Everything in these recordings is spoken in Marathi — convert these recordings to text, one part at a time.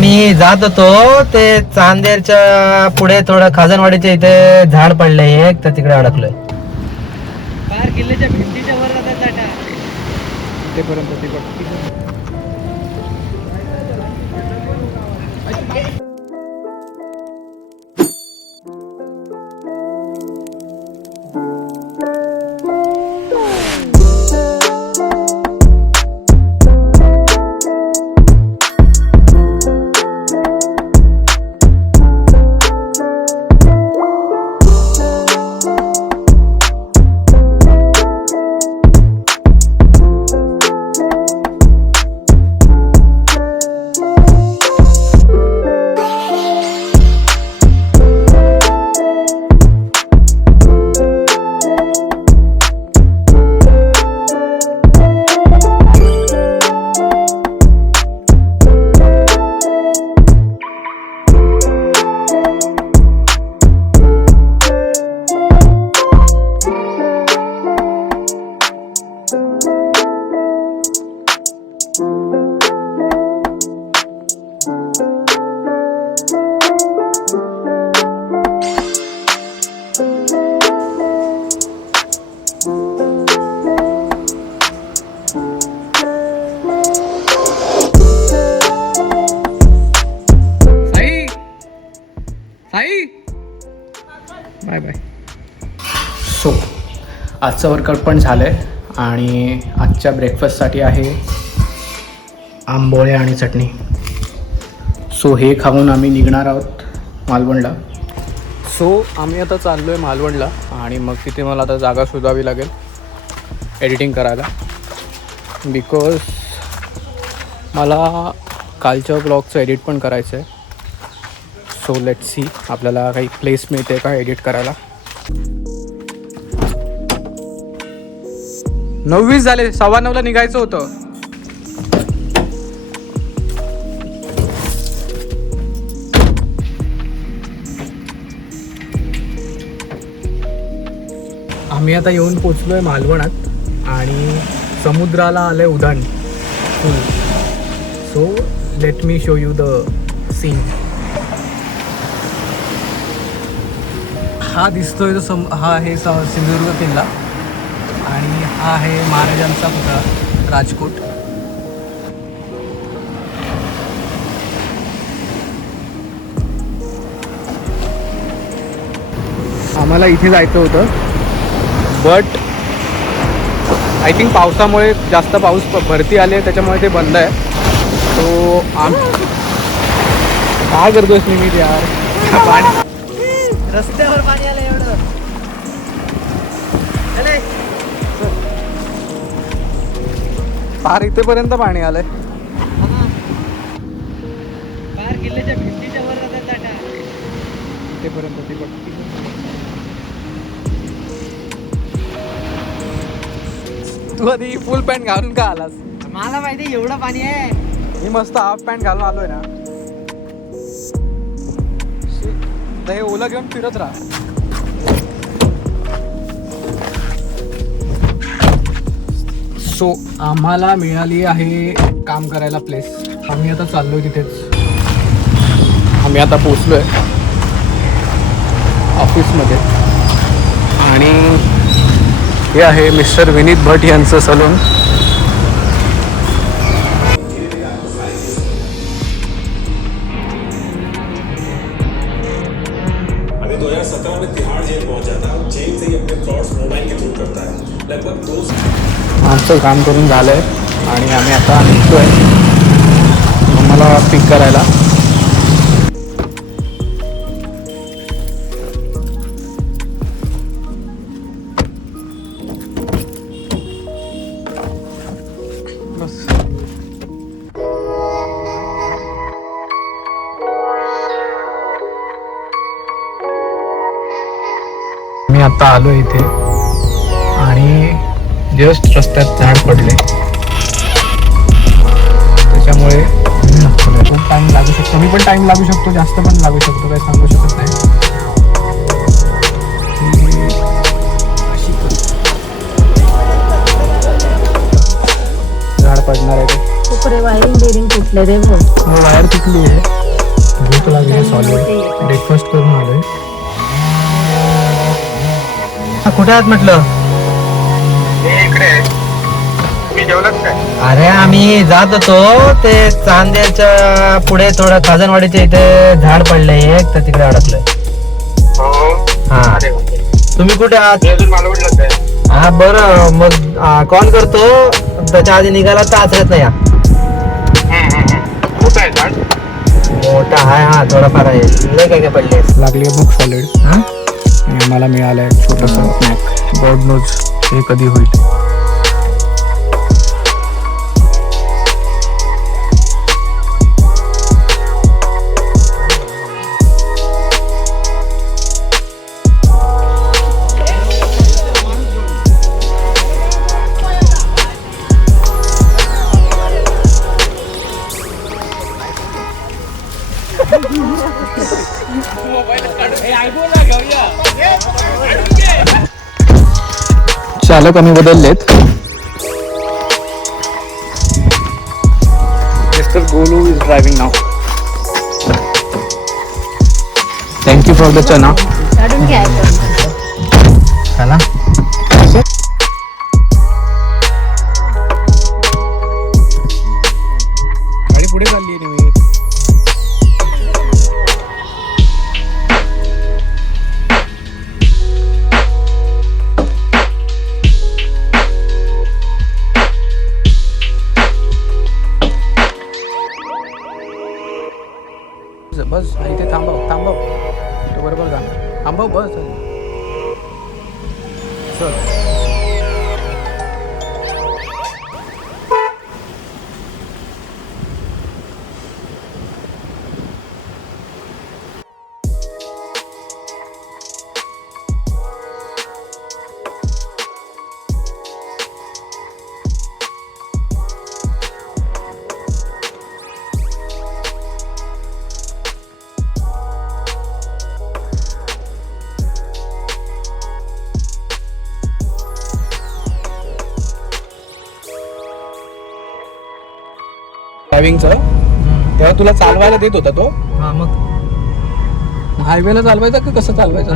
आम्ही जात होतो ते चांदेरच्या पुढे थोडं खाजनवाडीच्या इथे झाड पडलंय एक, तर तिकडे अडकलोय. बाहेर किल्ल्याच्या भिंतीच्या वर जातात लाटा तेपर्यंत ती बघ. Bye bye. सो आजचं वर्कआउट पण झालं आहे आणि आजच्या ब्रेकफास्टसाठी आहे आंबोळे आणि चटणी. सो हे खाऊन आम्ही निघणार आहोत मालवणला. सो आम्ही आता चाललो आहे मालवणला आणि मग तिथे मला आता जागा शोधावी लागेल एडिटिंग करायला, बिकॉज मला कालच्या ब्लॉगचं एडिट पण करायचं आहे. सो लेट्स सी आपल्याला काही प्लेस मिळते का एडिट करायला. 9:20 झाले, 9:15 निघायचं होतं. आम्ही आता येऊन पोचलो आहे मालवणात आणि समुद्राला आलं आहे उधाण. So let me show you the scene. हा दिसतोय जो हा आहे सिंधुदुर्ग किल्ला आणि हा आहे महाराजांचा पुतळा राजकोट. आम्हाला इथे जायचं होतं बट आय थिंक पावसामुळे जास्त पाऊस भरती आली आहे त्याच्यामुळे ते बंद आहे. सो काय करतोयस मी यार पाणी रस्त्यावर पाणी आलं एवढं. फार इथेपर्यंत पाणी आलंय. बाहेर किल्ल्याच्या भिंतीच्या वर जातात लाटा तेपर्यंत ती बघ. तू आधी फुल पॅन्ट घालून का आलास? मला माहिती एवढं पाणी आहे. मी मस्त हाफ पॅन्ट घालून आलोय ना. हे ओला घेऊन फिरत राहा. सो आम्हाला मिळाली आहे काम करायला प्लेस. आम्ही आता चाललोय तिथेच. आम्ही आता पोचलोय ऑफिसमध्ये आणि हे आहे मिस्टर विनीत भट यांचं सलून. आमचं काम करून झालं आहे आणि आम्ही आता निघतो आहे आम्हाला पिक करायला. बस मी आता आलो इथे आणि जस्ट रस्त्यात झाड पडले त्याच्यामुळे खूप टाइम लागू शकतो. मी पण टाइम लागू शकतो, जास्त पण लागू शकतो, काही सांगू शकत नाही. झाड पडणार आहे ते. रे वायरिंग बिरिंग कुठले रे भाऊ. वायर तुटली आहे. भूक लागली आहे सॉलिड. ब्रेकफास्ट करून आलोय. कुठे आहात म्हटलं? अरे आम्ही जात होतो ते चांदेरच्या पुढे थोडं खाजनवाडीच्या इथे झाड पडलंय एक, तर तिकडे अडकलोय. हा तुम्ही कुठे आहात? हा बरं मग कॉल करतो, त्याच्या आधी निघाला तर आचरत नाही. मोठा आहे हा, थोडाफार आहे. लय काय काय पडले. लागली आहे भूक सॉलिड. आणि आम्हाला मिळालं आहे छोटंसं स्नॅक. गॉड नोज हे कधी होईल. चालक आम्ही बदललेत. मिस्टर गोलू इज ड्रायव्हिंग नाव. Thank you for the chana. काढून घ्यायचं. चला गाडी पुढे चालली आहे. बस इथे थांबव तो बरोबर जा. थांबव बस चल. ड्रायव्हिंगचं तेव्हा तुला चालवायला देत होता तो. हा मग हायवेला चालवायचा का कसं चालवायचं?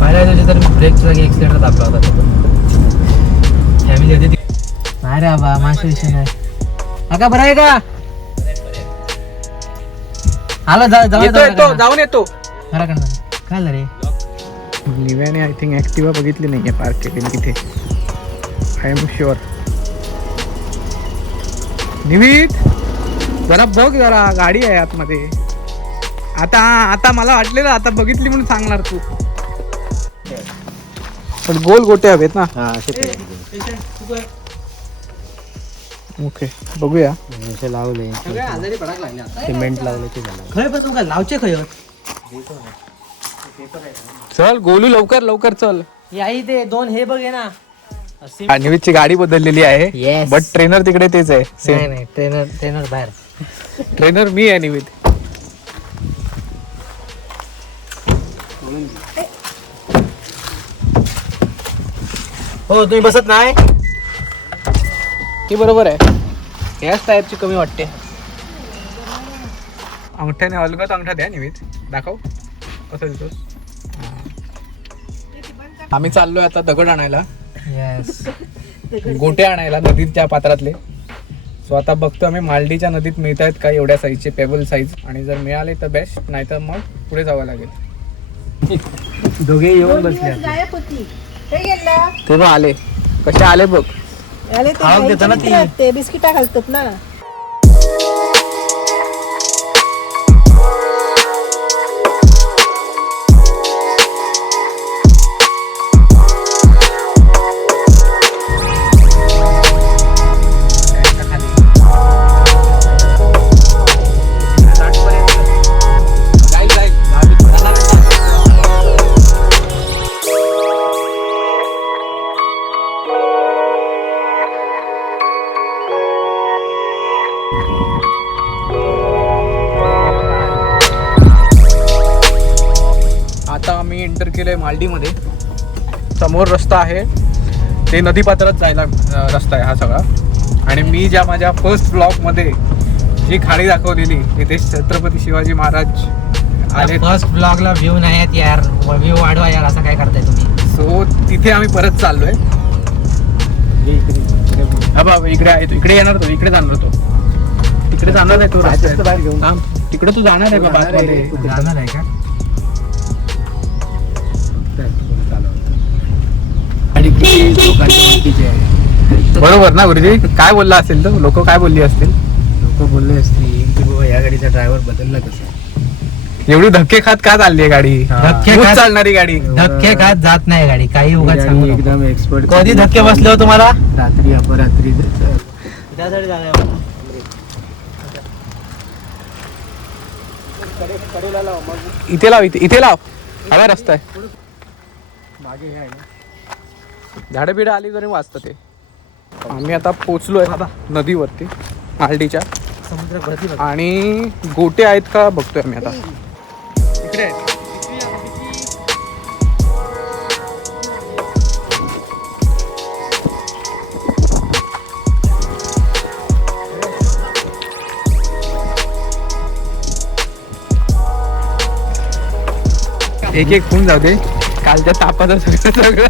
पहिल्या दिवशी तर मी ब्रेकच्या जागी एक्सिलेटर दाबला होता. फॅमिली होती ती. नाही रे बाबा माझा विषय नाही. का बरं आहे का? आलो जाऊन येतो. घराकडनं काय झालं रे? निव्याने आय थिंक ऍक्टिवा बघितली नाहीये पार्क केलेली तिथे. I am sure. निवित जरा बघ, जरा गाडी आहे आतमध्ये. आता मला वाटलेलं आता बघितली म्हणून सांगणार तू. पण गोल गोटे हवेत ना. ओके बघूया. लावले सिमेंट लावले ते झालं. खय बसून का लावचे खय? चल गोलू लवकर चल. आई ते दोन हे बघ ना. निवितची गाडी बदललेली आहे. Yes. बट ट्रेनर तिकडे तेच आहे. नाही ट्रेनर बाहेर. ट्रेनर मी आहे निवित. हो तुम्ही बसत नाही. ती बरोबर आहे. याच टायरची कमी वाटते. अंगठ्याने अलगत अंगठा द्या निवित. दाखव कसं देतोस. आम्ही चाललोय आता दगड आणायला. येस गोटे आणायला नदीच्या पात्रातले. सो आता बघतो आम्ही मालडीच्या नदीत मिळत आहेत का एवढ्या साईजचे, पेबल साईज. आणि जर मिळाले तर बेस्ट, नाही तर मग पुढे जावं लागेल. दोघे येऊन बसले. गायब होती. हे गेलं. ते बघ आले कसे आले बघ. आले खाऊ देतो ना ती. ते बिस्किटा घालतात ना. आता आम्ही एंटर केलंय मालडीमध्ये. समोर रस्ता आहे. ते नदीपात्रात जायला रस्ता आहे हा सगळा. आणि मी ज्या माझ्या फर्स्ट ब्लॉगमध्ये जी खाडी दाखवलेली इथे छत्रपती शिवाजी महाराज आले, फर्स्ट ब्लॉगला व्ह्यू नाही आहेत यार, व्ह्यू वाढवा यार, असं काय करताय तुम्ही? सो तिथे आम्ही परत चाललोय. हा बाबा इकडे आहे, इकडे येणार तो, इकडे जाणार तो, तिकडे जाणार आहे तो रस्ता बाहेर घेऊन. तिकडे तू जाणार आहे बाबा आतमध्ये. जाणार आहे का? बरोबर ना गुरुजी? काय बोलला असेल तर लोक काय बोलली असतील? लोक बोलले असतील की बाबा या गाडीचा ड्रायव्हर बदलला कसा. एवढी धक्के खात का चालली आहे गाडी? धक्के खूप खात- चालणारी गाडी. धक्के खात जात नाही गाडी, काही उगाच सांगू नको. एकदम एक्सपर्ट. कधी धक्के बसले हो तुम्हाला? रात्री अपरात्री त्यासाठी जागा इथे लाव, इथे लाव, हवा रस्ता आहे. मागे हे आहे ना. झाडं बिडं आली तरी वाचतं ते. आम्ही आता पोचलोय नदीवरती आलडीच्या. समुद्र भरती बघ. आणि गोटे आहेत का बघतोय आम्ही आता. इकडे आहेत. एक एक होऊन जाऊ दे, कालच्या तापाचं सगळं.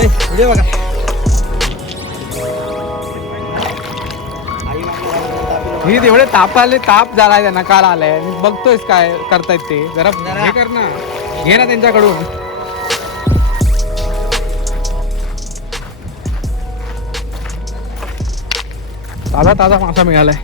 ए, पुढे बघा. ही तेवढे ताप आले, ताप झालाय त्यांना, काल आलाय. बघतोयस काय करतायत ते, जरा हे कर ना, घे ना त्यांच्याकडून. ताजा ताजा मासा मिळालाय.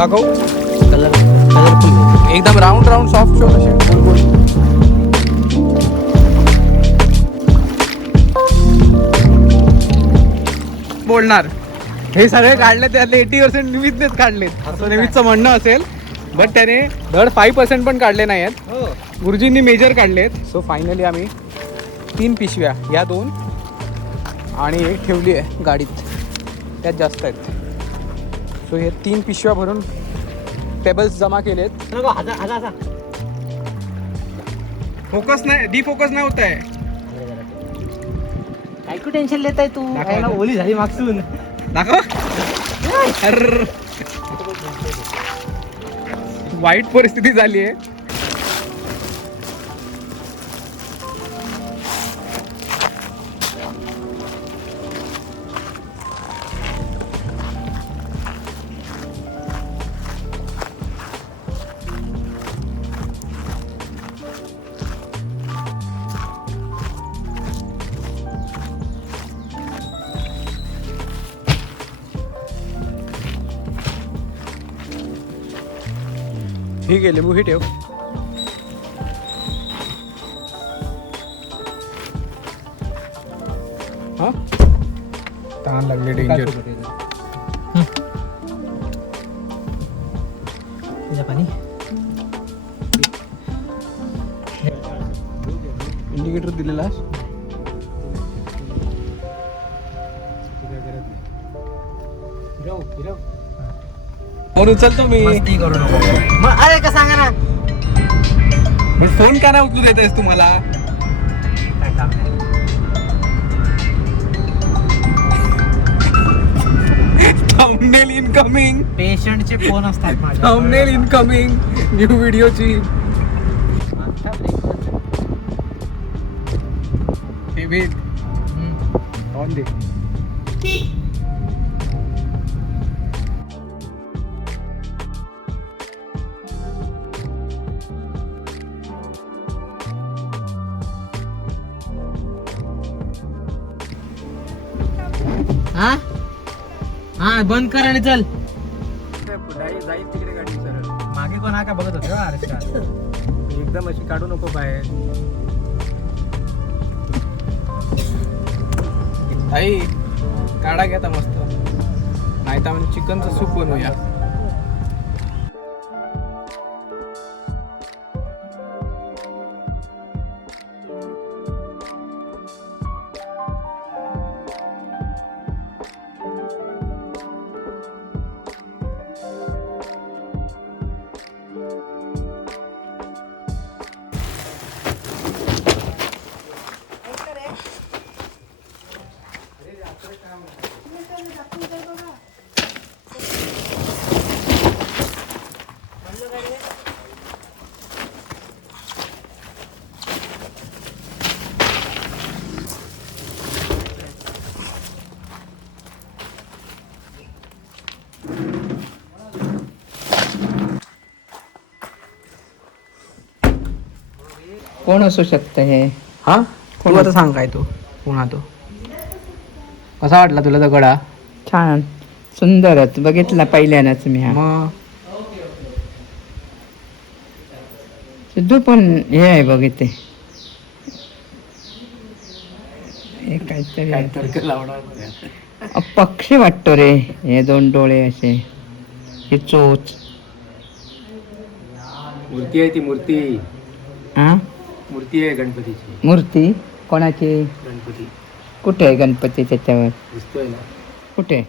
दाखव. कलरफुल एकदम राऊंड राऊंड सॉफ्ट शो असे गोल गोल. बोलणार हे सगळे काढले त्यातले 80% निमित्तच काढलेत असं निमित्तचं म्हणणं असेल. बट त्याने धड 5% पण काढले नाही आहेत. हो. गुरुजींनी मेजर काढलेत. सो फायनली आम्ही 3 पिशव्या, या 2 आणि एक ठेवली आहे गाडीत, त्यात जास्त आहेत. सो हे 3 पिशव्या भरून टेबल्स जमा केलेत. फोकस नाही, डिफोकस नाही होत आहे. काय तू टेन्शन लेत आहे तू? दाखव. काय ना ओली झाली मागसून. दाखव. अर्र. वाईट परिस्थिती झाली आहे. ठीक आहे, लिंबू ही ठेव. हा ताण लागले, डेंजर. पाणी इंडिकेटर दिलेला फोन उचलतो मी. मस्ती करू नको. मग अरे का सांगा ना, पण फोन का नाही उचलू देत आहेस तुम्हाला? काय काम नाही. थंबनेल इनकमिंग, पेशंटचे फोन असतात माझ्या. थंबनेल इनकमिंग न्यू व्हिडिओची. आता break करतो. हे वेट ऑन दे. हा हा बंद कर आणि चल. जाईल तिकडे गाडी सरळ. मागे कोण हा का बघत होते आरशात. एकदम अशी काढू नको बाहेर. आई काढा घ्या आता मस्त. नाही तर म्हणजे चिकनचं सूप बनवूया. कोण असू शकतं हे? हा तू आता सांग काय तो पुन्हा तो कसा वाटला तुला तो गडा? छान सुंदरच बघितला पहिल्यानंच मी हा. मग सिद्धू पण हे आहे बघ इथे. हे काहीतरी काय तर्क लावणार. पक्षी वाटतो रे. हे 2 डोळे असे. हे चोच. मूर्ती आहे ती मूर्ती. हा मूर्ती आहे गणपतीची. मूर्ती कोणाची? गणपती कुठे आहे गणपती त्याच्यावर? दिसतोय ना. कुठे?